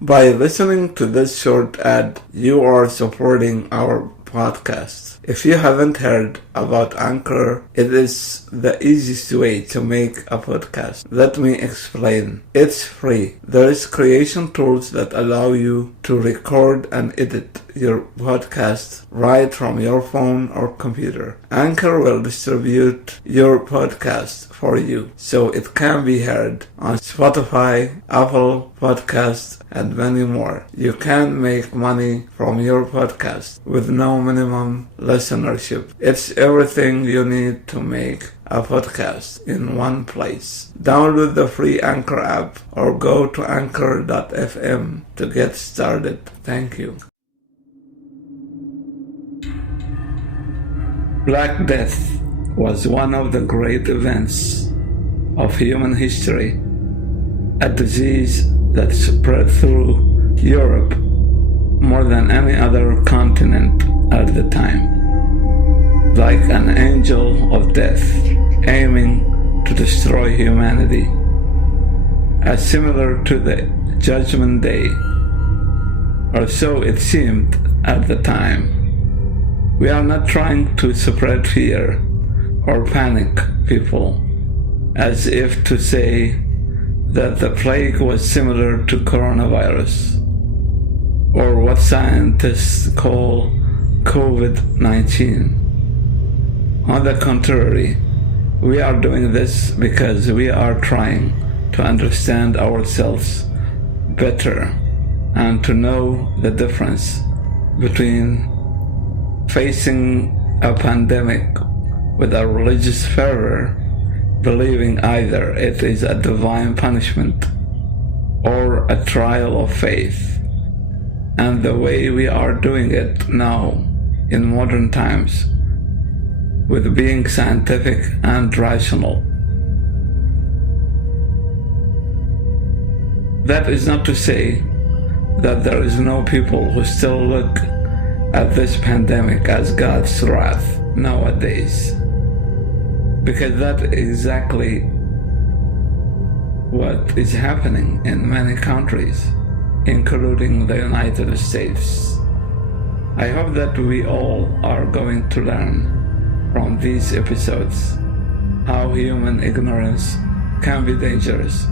By listening to this short ad, you are supporting our podcast. If you haven't heard about Anchor, it is the easiest way to make a podcast. Let me explain. It's free. There's creation tools that allow you to record and edit your podcast right from your phone or computer. Anchor will distribute your podcast for you so it can be heard on Spotify, Apple Podcasts, and many more. You can make money from your podcast with no minimum listenership. It's everything you need to make a podcast in one place. Download the free Anchor app or go to anchor.fm to get started. Thank you. Black Death was one of the great events of human history, a disease that spread through Europe more than any other continent at the time, like an angel of death aiming to destroy humanity, as similar to the Judgment Day, or so it seemed at the time. We are not trying to spread fear or panic people, as if to say that the plague was similar to coronavirus, or what scientists call COVID-19. On the contrary, we are doing this because we are trying to understand ourselves better and to know the difference between facing a pandemic with a religious fervor, believing either it is a divine punishment or a trial of faith, and the way we are doing it now in modern times, with being scientific and rational. That is not to say that there is no people who still look at this pandemic as God's wrath nowadays, because that's exactly what is happening in many countries, including the United States. I hope that we all are going to learn from these episodes how human ignorance can be dangerous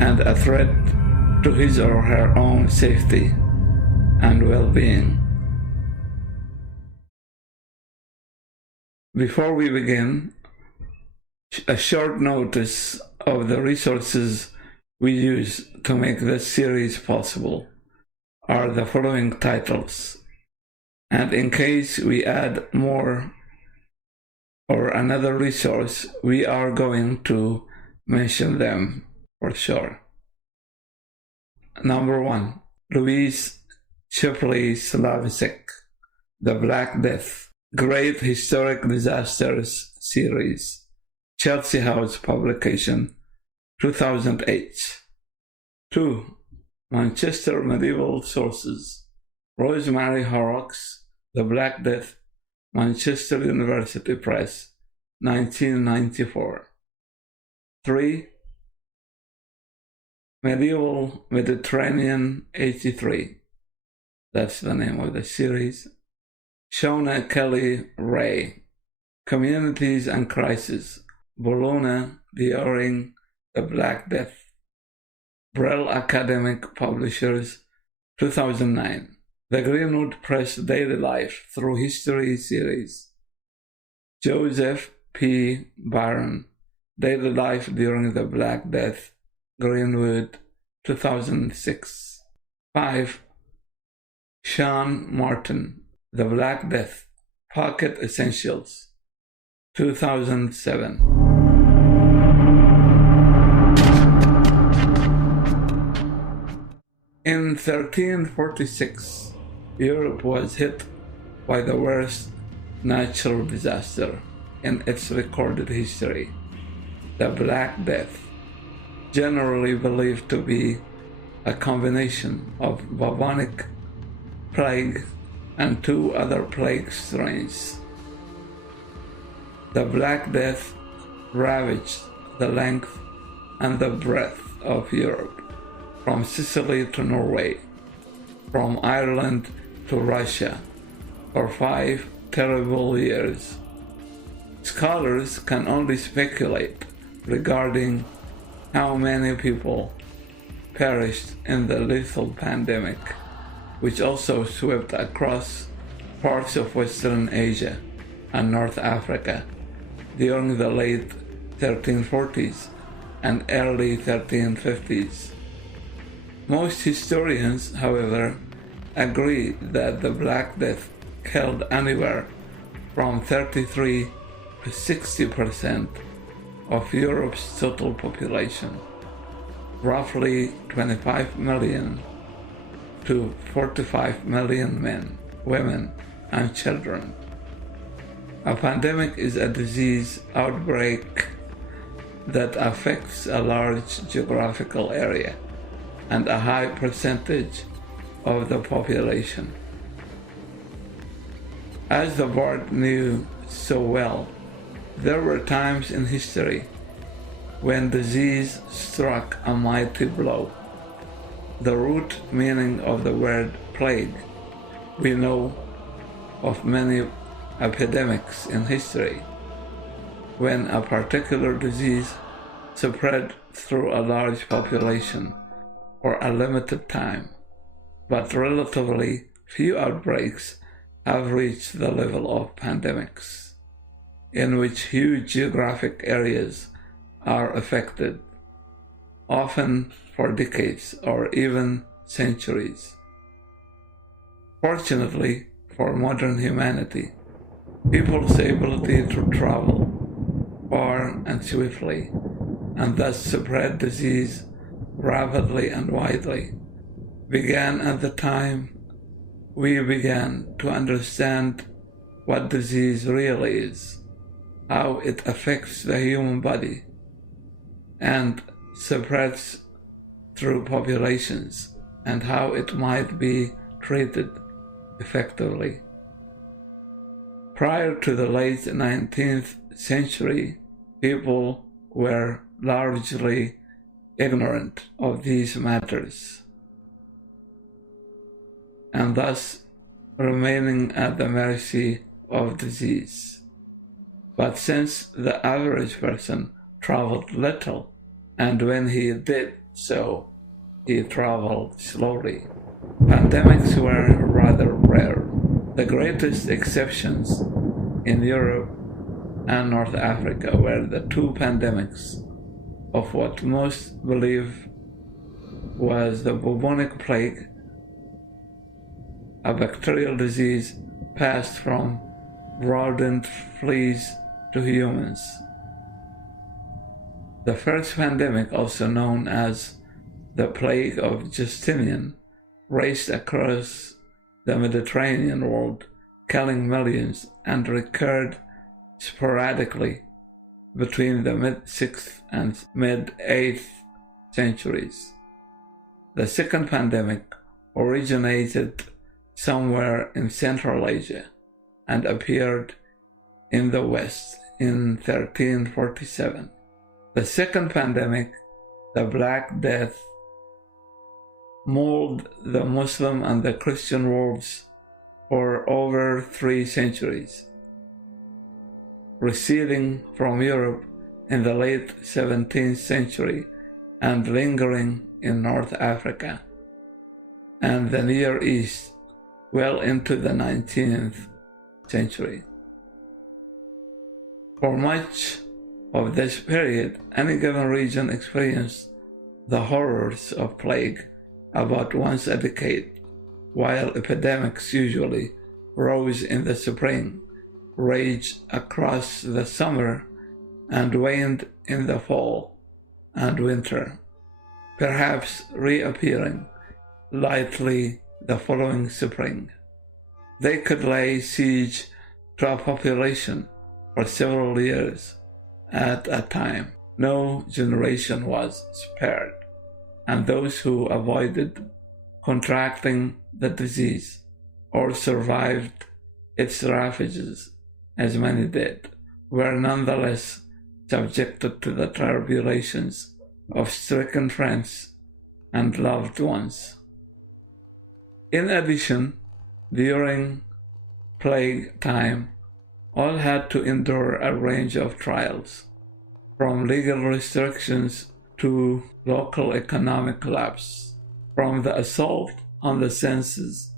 and a threat to his or her own safety and well-being. Before we begin, a short notice of the resources we use to make this series possible are the following titles, and in case we add more or another resource, we are going to mention them for sure. Number 1, Louise Shipley Slavicsek, The Black Death, Great Historic Disasters Series, Chelsea House publication, 2008. 2. Manchester Medieval Sources, Rosemary Horrocks, The Black Death, Manchester University Press, 1994. 3. Medieval Mediterranean 83, that's the name of the series. Shona Kelly Ray, Communities and Crisis, Bologna during the Black Death, Brill Academic Publishers, 2009. The Greenwood Press Daily Life Through History Series, Joseph P. Barron, Daily Life During the Black Death, Greenwood, 2006. 5. Sean Martin, The Black Death, Pocket Essentials, 2007. In 1346, Europe was hit by the worst natural disaster in its recorded history, the Black Death, generally believed to be a combination of bubonic plague and 2 other plague strains. The Black Death ravaged the length and the breadth of Europe, from Sicily to Norway, from Ireland to Russia, for 5 terrible years. Scholars can only speculate regarding how many people perished in the lethal pandemic, which also swept across parts of Western Asia and North Africa during the late 1340s and early 1350s. Most historians, however, agree that the Black Death killed anywhere from 33 to 60% of Europe's total population, roughly 25 million to 45 million men, women, and children. A pandemic is a disease outbreak that affects a large geographical area and a high percentage of the population. As the bard knew so well, there were times in history when disease struck a mighty blow. The root meaning of the word plague. We know of many epidemics in history when a particular disease spread through a large population for a limited time, but relatively few outbreaks have reached the level of pandemics, in which huge geographic areas are affected, often for decades or even centuries. Fortunately for modern humanity, people's ability to travel far and swiftly, and thus spread disease rapidly and widely, began at the time we began to understand what disease really is, how it affects the human body, and spreads through populations, and how it might be treated effectively. Prior to the late 19th century, people were largely ignorant of these matters, and thus remaining at the mercy of disease. But since the average person traveled little, and when he did so, he traveled slowly, pandemics were rather rare. The greatest exceptions in Europe and North Africa were the 2 pandemics of what most believe was the bubonic plague, a bacterial disease passed from rodent fleas to humans. The first pandemic, also known as the Plague of Justinian, raced across the Mediterranean world, killing millions, and recurred sporadically between the mid-6th and mid-8th centuries. The second pandemic originated somewhere in Central Asia and appeared in the West in 1347. The second pandemic, the Black Death, mauled the Muslim and the Christian worlds for over 3 centuries, receding from Europe in the late 17th century and lingering in North Africa and the Near East well into the 19th century. For much of this period, any given region experienced the horrors of plague about once a decade, while epidemics usually rose in the spring, raged across the summer, and waned in the fall and winter, perhaps reappearing lightly the following spring. They could lay siege to a population for several years at a time. No generation was spared, and those who avoided contracting the disease or survived its ravages, as many did, were nonetheless subjected to the tribulations of stricken France and loved ones. In addition, during plague time, all had to endure a range of trials, from legal restrictions to local economic collapse, from the assault on the senses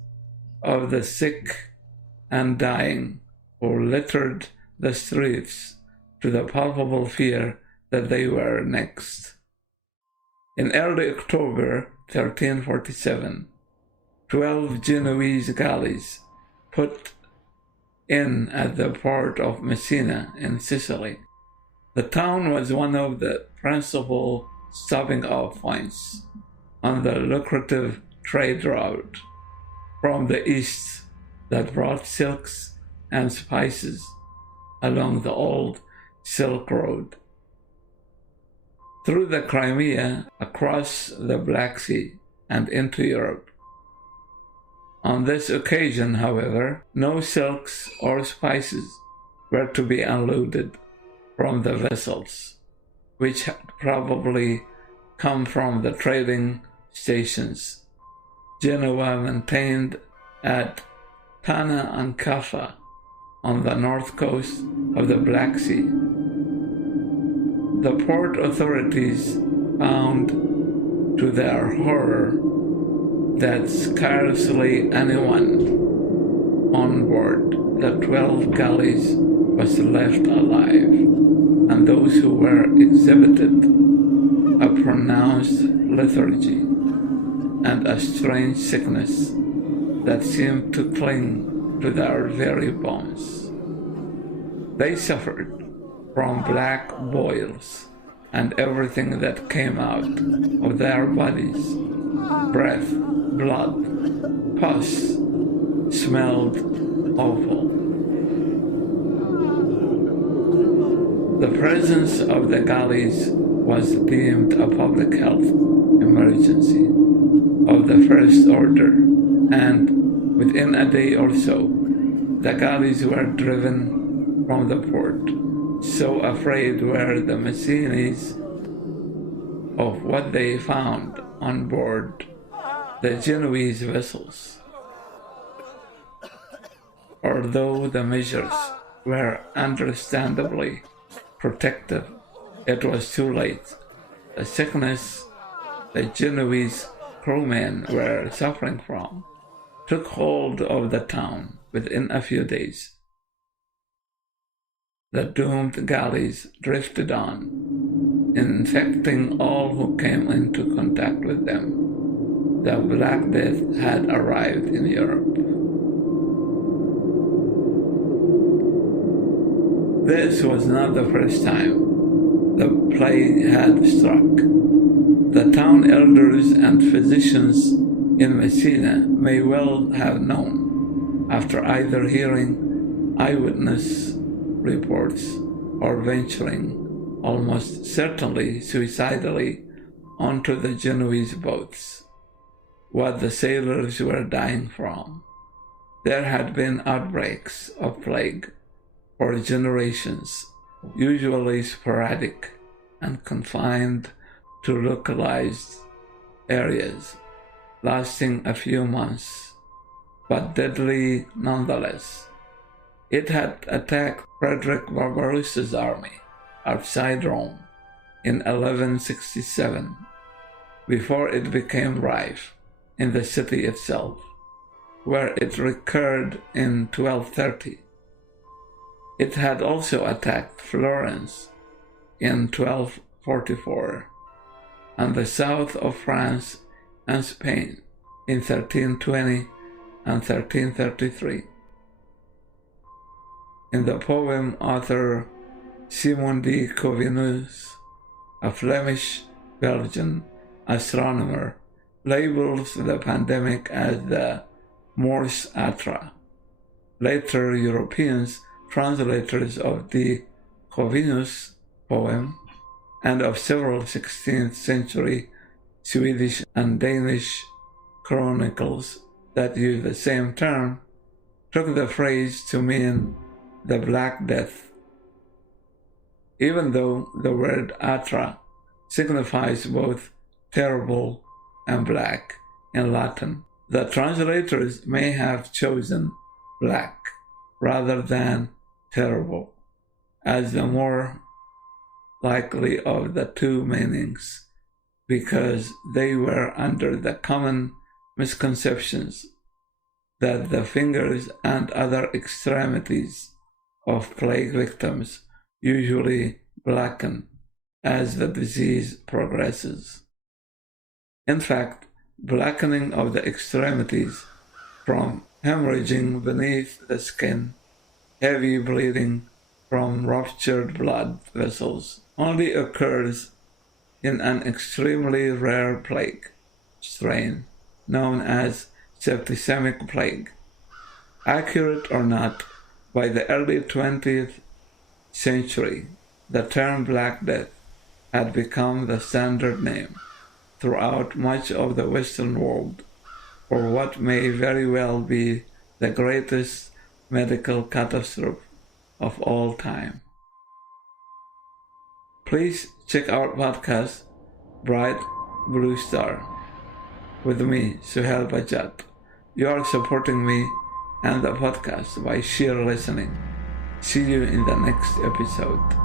of the sick and dying who littered the streets to the palpable fear that they were next. In early October 1347, 12 Genoese galleys put in at the port of Messina in Sicily. The town was one of the principal stopping-off points on the lucrative trade route from the east that brought silks and spices along the old Silk Road, through the Crimea, across the Black Sea, and into Europe. On this occasion, however, no silks or spices were to be unloaded from the vessels, which had probably come from the trading stations Genoa maintained at Tana and Kaffa on the north coast of the Black Sea. The port authorities found, to their horror, that scarcely anyone on board the 12 galleys was left alive, and those who were exhibited a pronounced lethargy and a strange sickness that seemed to cling to their very bones. They suffered from black boils and everything that came out of their bodies, breath, blood, pus, smelled awful. The presence of the galleys was deemed a public health emergency of the first order, and within a day or so, the galleys were driven from the port. So afraid were the Messinese of what they found on board the Genoese vessels. Although the measures were understandably protective, it was too late. The sickness the Genoese crewmen were suffering from took hold of the town within a few days. The doomed galleys drifted on, infecting all who came into contact with them. The Black Death had arrived in Europe. This was not the first time the plague had struck. The town elders and physicians in Messina may well have known, after either hearing eyewitness reports or venturing, almost certainly suicidally, onto the Genoese boats, what the sailors were dying from. There had been outbreaks of plague for generations, usually sporadic and confined to localized areas, lasting a few months, but deadly nonetheless. It had attacked Frederick Barbarossa's army outside Rome in 1167, before it became rife in the city itself, where it recurred in 1230. It had also attacked Florence in 1244, and the south of France and Spain in 1320 and 1333. In the poem, author Simon de Corvinus, a Flemish Belgian astronomer, labels the pandemic as the Mors Atra. Later Europeans, translators of the Corvinus poem and of several 16th century Swedish and Danish chronicles that use the same term, took the phrase to mean the Black Death, even though the word Atra signifies both terrible and black in Latin. The translators may have chosen black rather than terrible as the more likely of the two meanings, because they were under the common misconceptions that the fingers and other extremities of plague victims usually blacken as the disease progresses. In fact, blackening of the extremities from hemorrhaging beneath the skin, heavy bleeding from ruptured blood vessels, only occurs in an extremely rare plague strain known as septicemic plague. Accurate or not, by the early 20th century, the term Black Death had become the standard name throughout much of the Western world for what may very well be the greatest medical catastrophe of all time. Please check our podcast, Bright Blue Star, with me, Suhail Bajat. You are supporting me and the podcast by sheer listening. See you in the next episode.